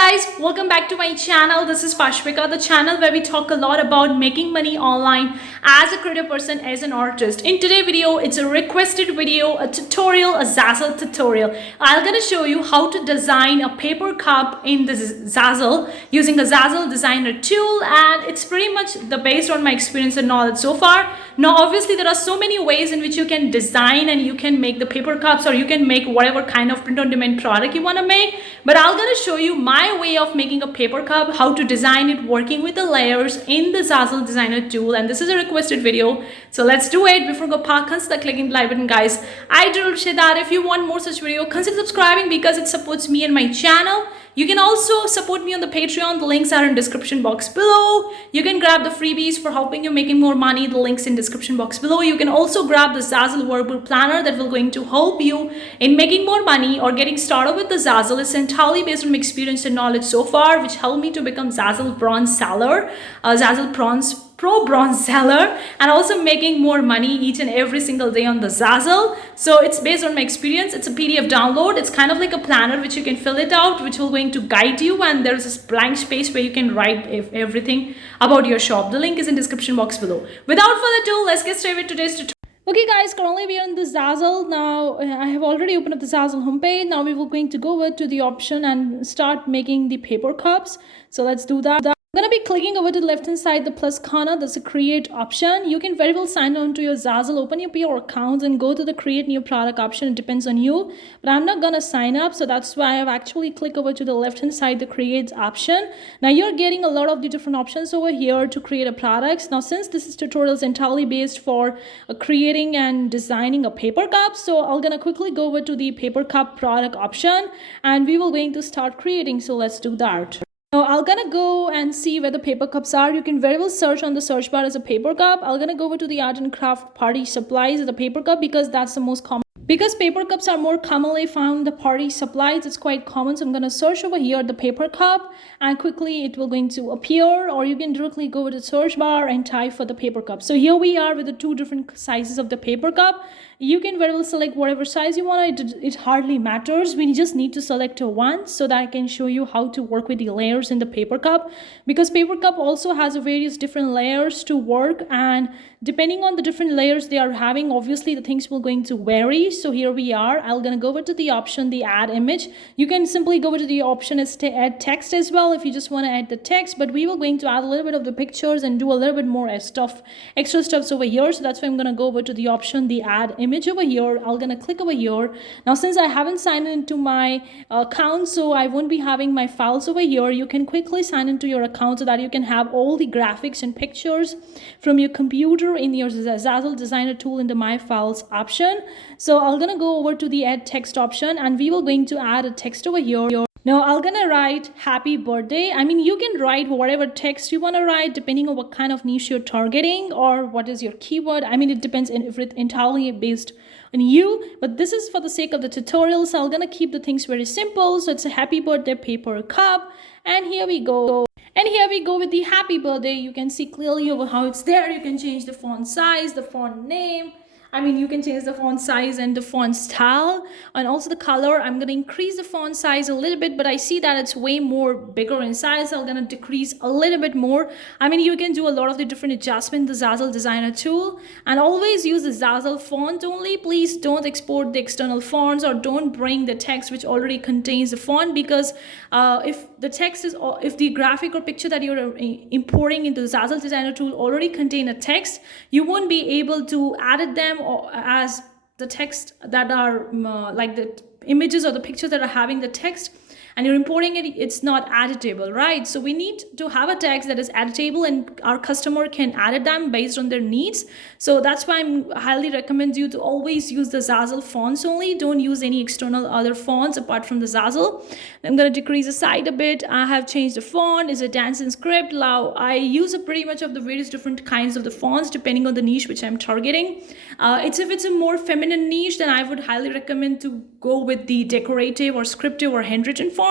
Guys, welcome back to my channel. This is Pashvika, the channel where we talk a lot about making money online as a creative person, as an artist. In today's video, it's a requested video, a tutorial, a ZAZZLE tutorial. I'm gonna show you how to design a paper cup in the ZAZZLE using the ZAZZLE designer tool, and it's pretty much based on my experience and knowledge so far. Now obviously there are so many ways in which you can design and you can make the paper cups, or you can make whatever kind of print on demand product you want to make, but I'm going to show you my way of making a paper cup, how to design it working with the layers in the ZAZZLE designer tool. And this is a requested video, so let's do it. Before go park, consider clicking the like button, guys. I do say that if you want more such video, consider subscribing because it supports me and my channel. You can also support me on the Patreon. The links are in description box below. You can grab the freebies for helping you making more money. The links in description box below. You can also grab the ZAZZLE workbook planner that will going to help you in making more money or getting started with the ZAZZLE. It's entirely based on my experience and knowledge so far, which helped me to become ZAZZLE bronze seller, ZAZZLE Pro bronze seller, and also making more money each and every single day on the ZAZZLE. So it's based on my experience. It's a PDF download. It's kind of like a planner which you can fill it out, which will going to guide you, and there's this blank space where you can write everything about your shop. The link is in description box below. Without further ado, let's get started with today's tutorial. Okay guys, currently we are in the ZAZZLE. Now I have already opened up the ZAZZLE homepage. Now we will going to go over to the option and start making the paper cups. So let's do that. I'm going to be clicking over to the left hand side, the plus corner. That's a create option. You can very well sign on to your ZAZZLE, open up your accounts and go to the create new product option. It depends on you, but I'm not going to sign up. So that's why I've actually clicked over to the left hand side, the create option. Now you're getting a lot of the different options over here to create a products. Now since this is tutorials entirely based for creating and designing a paper cup, so I'm going to quickly go over to the paper cup product option and we will going to start creating. So let's do that. Now I'm gonna go and see where the paper cups are. You can very well search on the search bar as a paper cup. I'm gonna go over to the art and craft party supplies as a paper cup because that's the most common. Because paper cups are more commonly found in the party supplies, it's quite common. So I'm going to search over here the paper cup and quickly it will going to appear, or you can directly go to the search bar and type for the paper cup. So here we are with the two different sizes of the paper cup. You can very well select whatever size you want. It hardly matters. We just need to select one so that I can show you how to work with the layers in the paper cup, because paper cup also has various different layers to work, and depending on the different layers they are having, obviously the things will going to vary. So here we are. I'm going to go over to the option, the add image. You can simply go over to the option is to add text as well if you just want to add the text, but we will going to add a little bit of the pictures and do a little bit more extra stuffs over here. So that's why I'm going to go over to the option, the add image over here. I'm going to click over here. Now since I haven't signed into my account, so I won't be having my files over here, you can quickly sign into your account so that you can have all the graphics and pictures from your computer in your ZAZZLE designer tool in the my files option. So I'm gonna go over to the add text option and we will going to add a text over here. Now I'm gonna write happy birthday. I mean, you can write whatever text you want to write depending on what kind of niche you're targeting or what is your keyword. I mean, it depends if it's entirely based on you, but this is for the sake of the tutorial, so I'm gonna keep the things very simple. So it's a happy birthday paper cup, and here we go. And here we go with the happy birthday. You can see clearly over how it's there. You can change the font size, the font name. I mean, you can change the font size and the font style and also the color. I'm going to increase the font size a little bit, but I see that it's way more bigger in size. So I'm going to decrease a little bit more. I mean, you can do a lot of the different adjustments, the ZAZZLE designer tool, and always use the ZAZZLE font only. Please don't export the external fonts or don't bring the text which already contains the font, because if the text is, if the graphic or picture that you're importing into the ZAZZLE designer tool already contain a text, you won't be able to edit them or as the text that are like the images or the pictures that are having the text, and you're importing it, it's not editable, right? So we need to have a text that is editable and our customer can edit them based on their needs. So that's why I'm highly recommend you to always use the ZAZZLE fonts only. Don't use any external other fonts apart from the ZAZZLE. I'm going to decrease the size a bit. I have changed the font. Is a dancing script. Now I use a pretty much of the various different kinds of the fonts depending on the niche which I'm targeting. If it's a more feminine niche, then I would highly recommend to go with the decorative or scriptive or handwritten fonts,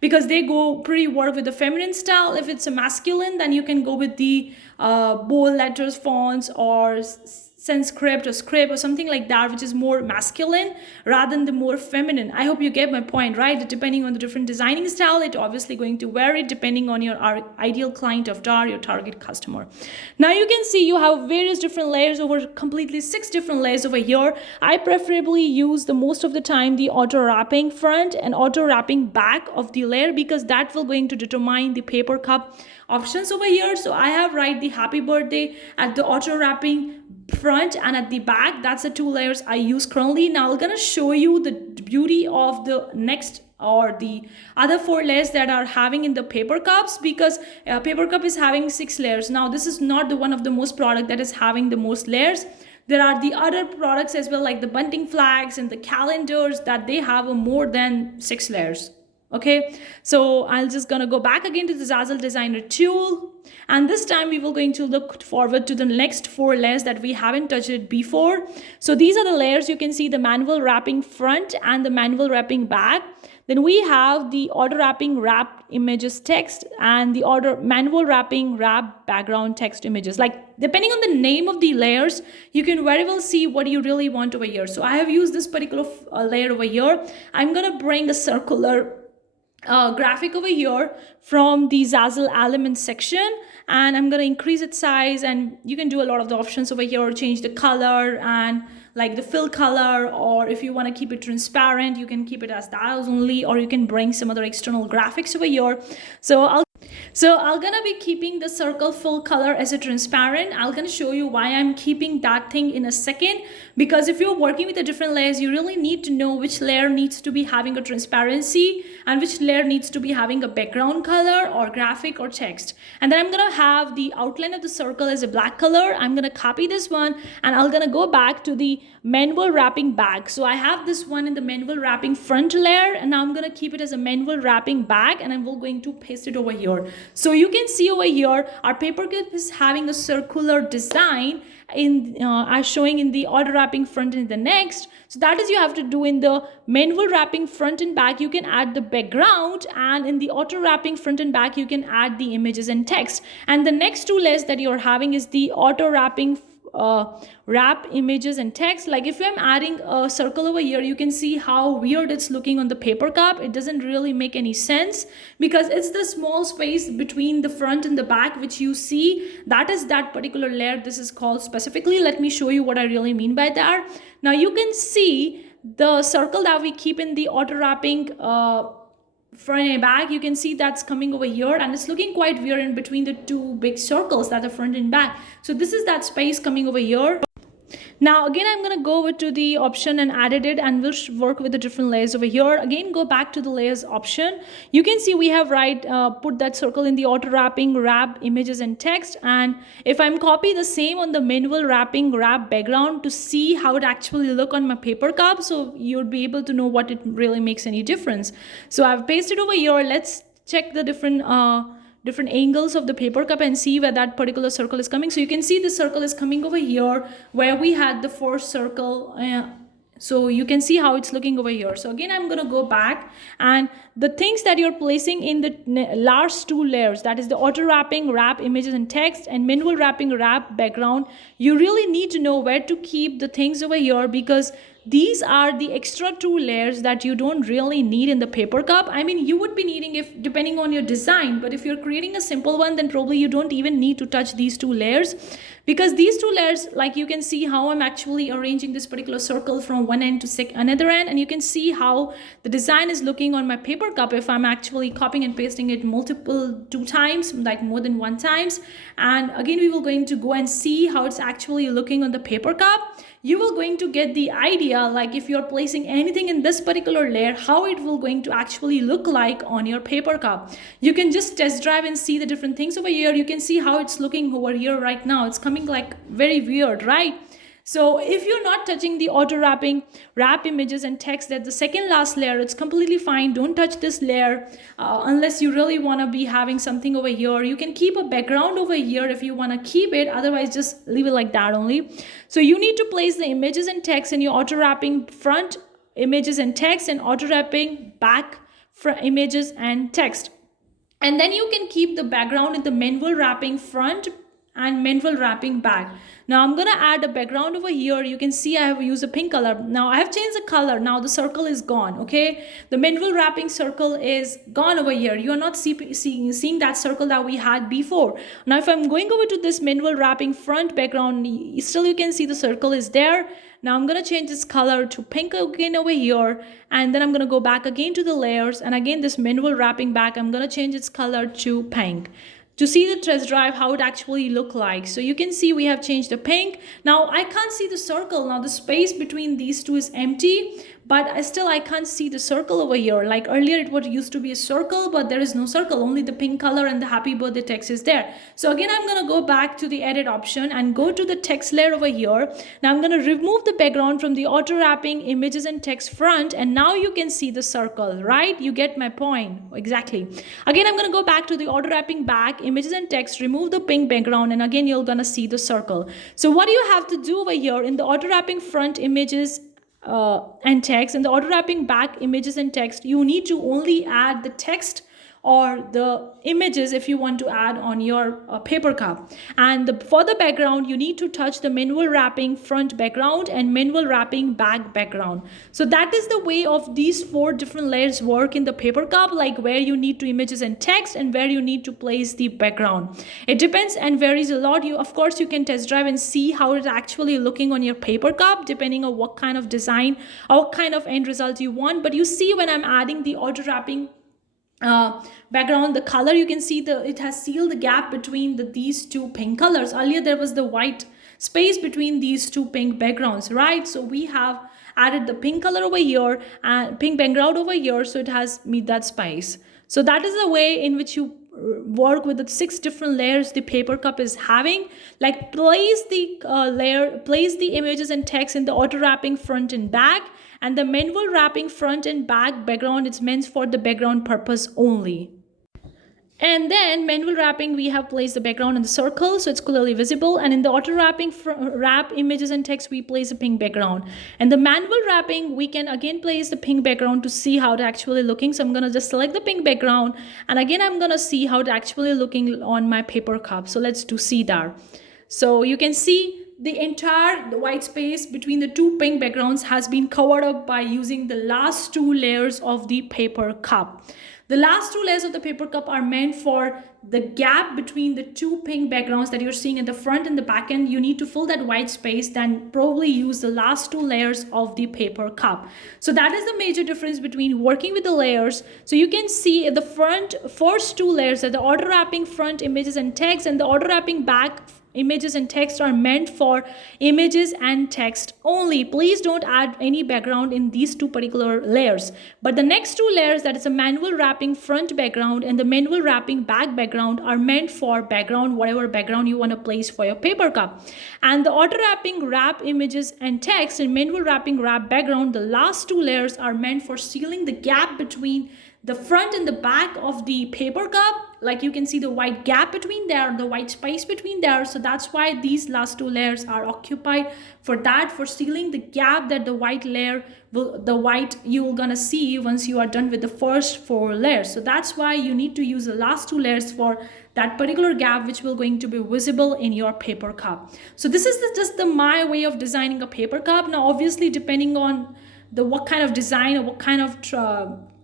because they go pretty work with the feminine style. If it's a masculine, then you can go with the bold letters fonts or sans script or something like that, which is more masculine rather than the more feminine. I hope you get my point, right? Depending on the different designing style, it obviously going to vary depending on your ideal client avatar, your target customer. Now you can see you have various different layers, over completely 6 different layers over here. I preferably use the most of the time the auto wrapping front and auto wrapping back of the layer, because that will going to determine the paper cup options over here. So I have write the happy birthday at the auto wrapping front and at the back. That's the 2 layers I use currently. Now I'm gonna show you the beauty of the next or the other 4 layers that are having in the paper cups, because paper cup is having 6 layers. Now this is not the one of the most product that is having the most layers. There are the other products as well, like the bunting flags and the calendars, that they have more than 6 layers. Okay, so I'm just gonna go back again to the ZAZZLE designer tool, and this time we will going to look forward to the next 4 layers that we haven't touched it before. So these are the layers. You can see the manual wrapping front and the manual wrapping back. Then we have the auto wrapping wrap images text and the manual wrapping wrap background text images. Like depending on the name of the layers, you can very well see what you really want over here. So I have used this particular layer over here. I'm gonna bring a circular graphic over here from the ZAZZLE element section, and I'm going to increase its size, and you can do a lot of the options over here, change the color and like the fill color, or if you want to keep it transparent, you can keep it as that only, or you can bring some other external graphics over here. So I'm gonna be keeping the circle full color as a transparent. I'm gonna show you why I'm keeping that thing in a second, because if you're working with the different layers, you really need to know which layer needs to be having a transparency and which layer needs to be having a background color or graphic or text. And then I'm gonna have the outline of the circle as a black color. I'm gonna copy this one and I'm gonna go back to the manual wrapping back. So I have this one in the manual wrapping front layer, and now I'm gonna keep it as a manual wrapping back, and I'm going to paste it over here. So you can see over here, our paper cup is having a circular design in showing in the auto wrapping front and the next. So that is you have to do in the manual wrapping front and back. You can add the background, and in the auto wrapping front and back, you can add the images and text. And the next 2 layers that you're having is the auto wrapping wrap images and text. Like if I'm adding a circle over here, you can see how weird it's looking on the paper cup. It doesn't really make any sense because it's the small space between the front and the back which you see. That is that particular layer. This is called specifically. Let me show you what I really mean by that. Now you can see the circle that we keep in the auto wrapping front and back. You can see that's coming over here, and it's looking quite weird in between the 2 big circles that are front and back. So this is that space coming over here. Now again, I'm going to go over to the option and edit it, and we'll work with the different layers over here. Again, go back to the layers option. You can see we have put that circle in the auto wrapping wrap images and text, and if I'm copy the same on the manual wrapping wrap background to see how it actually look on my paper cup, so you'll be able to know what it really makes any difference. So I've pasted over here. Let's check the different angles of the paper cup and see where that particular circle is coming. So you can see the circle is coming over here where we had the 4th circle. So you can see how it's looking over here. So again, I'm going to go back, and the things that you're placing in the last 2 layers, that is the auto wrapping wrap images and text and manual wrapping wrap background, you really need to know where to keep the things over here, because these are the extra 2 layers that you don't really need in the paper cup. I mean, you would be needing if depending on your design, but if you're creating a simple one, then probably you don't even need to touch these 2 layers, because these 2 layers, like you can see how I'm actually arranging this particular circle from one end to another end, and you can see how the design is looking on my paper cup if I'm actually copying and pasting it 2 times, like more than 1 times. And again, we will going to go and see how it's actually looking on the paper cup. You will going to get the idea, like if you're placing anything in this particular layer, how it will going to actually look like on your paper cup. You can just test drive and see the different things over here. You can see how it's looking over here right now. It's coming like very weird, right? So if you're not touching the auto wrapping wrap images and text, that the second last layer, it's completely fine. Don't touch this layer unless you really want to be having something over here. You can keep a background over here if you want to keep it, otherwise just leave it like that only. So you need to place the images and text in your auto wrapping front images and text and auto wrapping back images and text. And then you can keep the background in the manual wrapping front and manual wrapping back. Now I'm gonna add a background over here. You can see I have used a pink color. Now I have changed the color. Now the circle is gone. Okay, the manual wrapping circle is gone over here. You are not seeing that circle that we had before. Now if I'm going over to this manual wrapping front background, still you can see the circle is there. Now I'm going to change this color to pink again over here, and then I'm going to go back again to the layers, and again this manual wrapping back, I'm going to change its color to pink to see the test drive how it actually look like. So you can see we have changed the pink. Now I can't see the circle. Now the space between these two is empty, but I can't see the circle over here. Like earlier it was used to be a circle, but there is no circle, only the pink color and the happy birthday text is there. So again I'm going to go back to the edit option and go to the text layer over here. Now I'm going to remove the background from the auto wrapping images and text front, and now you can see the circle, right? You get my point. Exactly. Again I'm going to go back to the auto wrapping back images and text, remove the pink background, and again you're going to see the circle. So what do you have to do over here in the auto wrapping front images and text, and the auto wrapping back images and text, you need to only add the text or the images if you want to add on your paper cup. And for the background, you need to touch the manual wrapping front background and manual wrapping back background. So that is the way of these 4 different layers work in the paper cup, like where you need to images and text and where you need to place the background. It depends and varies a lot. Of course you can test drive and see how it's actually looking on your paper cup depending on what kind of design or what kind of end result you want. But you see when I'm adding the auto wrapping background, the color, you can see it has sealed the gap between these 2 pink colors. Earlier there was the white space between these 2 pink backgrounds, right? So we have added the pink color over here and pink background over here, so it has meet that space. So that is the way in which you work with the 6 different layers the paper cup is having. Like place the images and text in the auto wrapping front and back, and the manual wrapping front and back background, it's meant for the background purpose only. And then manual wrapping, we have placed the background in the circle so it's clearly visible, and in the auto wrapping wrap images and text, we place a pink background. And the manual wrapping, we can again place the pink background to see how it's actually looking. So I'm going to just select the pink background, and again I'm going to see how it's actually looking on my paper cup. So let's see that. So you can see the entire white space between the 2 pink backgrounds has been covered up by using the last 2 layers of the paper cup. The last 2 layers of the paper cup are meant for the gap between the 2 pink backgrounds that you're seeing at the front and the back end. You need to fill that white space, then probably use the last 2 layers of the paper cup. So that is the major difference between working with the layers. So you can see at the first 2 layers are the auto wrapping front images and text, and the auto wrapping back images and text are meant for images and text only. Please don't add any background in these 2 particular layers. But the next 2 layers, that is a manual wrapping front background and the manual wrapping back background, are meant for background, whatever background you want to place for your paper cup. And the auto wrapping wrap images and text and manual wrapping wrap background, the last 2 layers are meant for sealing the gap between the front and the back of the paper cup. Like you can see the white gap between there, the white space between there. So that's why these last 2 layers are occupied for that, for sealing the gap that the white layer you're gonna see once you are done with the first 4 layers. So that's why you need to use the last 2 layers for that particular gap, which will going to be visible in your paper cup. So this is just my way of designing a paper cup. Now obviously depending on what kind of design or what kind of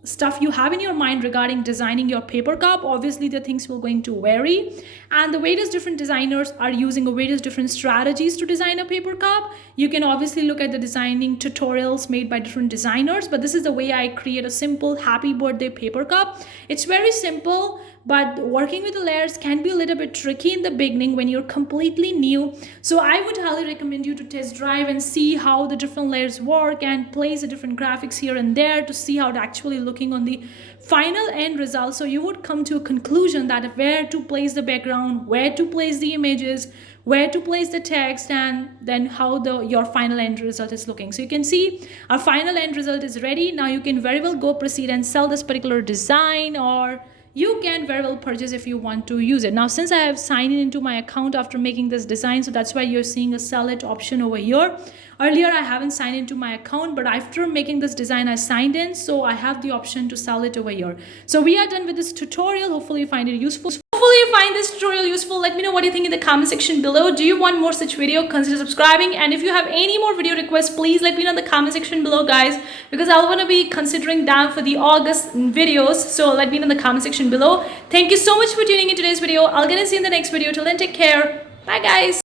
stuff you have in your mind regarding designing your paper cup, obviously the things will going to vary, and the various different designers are using various different strategies to design a paper cup. You can obviously look at the designing tutorials made by different designers, but this is the way I create a simple happy birthday paper cup. It's very simple, but working with the layers can be a little bit tricky in the beginning when you're completely new. So I would highly recommend you to test drive and see how the different layers work and place the different graphics here and there to see how it actually looking on the final end result. So you would come to a conclusion that where to place the background, where to place the images, where to place the text, and then how your final end result is looking. So you can see our final end result is ready. Now you can very well go proceed and sell this particular design, or you can very well purchase if you want to use it. Now since I have signed into my account after making this design, so that's why you're seeing a sell it option over here. Earlier I haven't signed into my account, but after making this design I signed in, so I have the option to sell it over here. So we are done with this tutorial. Hopefully you find it useful. Hopefully Hopefully you find this tutorial useful. Let me know what you think in the comment section below. Do you want more such video? Consider subscribing, and if you have any more video requests, please let me know in the comment section below, guys, because I'll want to be considering them for the August videos. So let me know in the comment section below. Thank you so much for tuning in today's video. I'll gonna see you in the next video. Till then, take care. Bye, guys.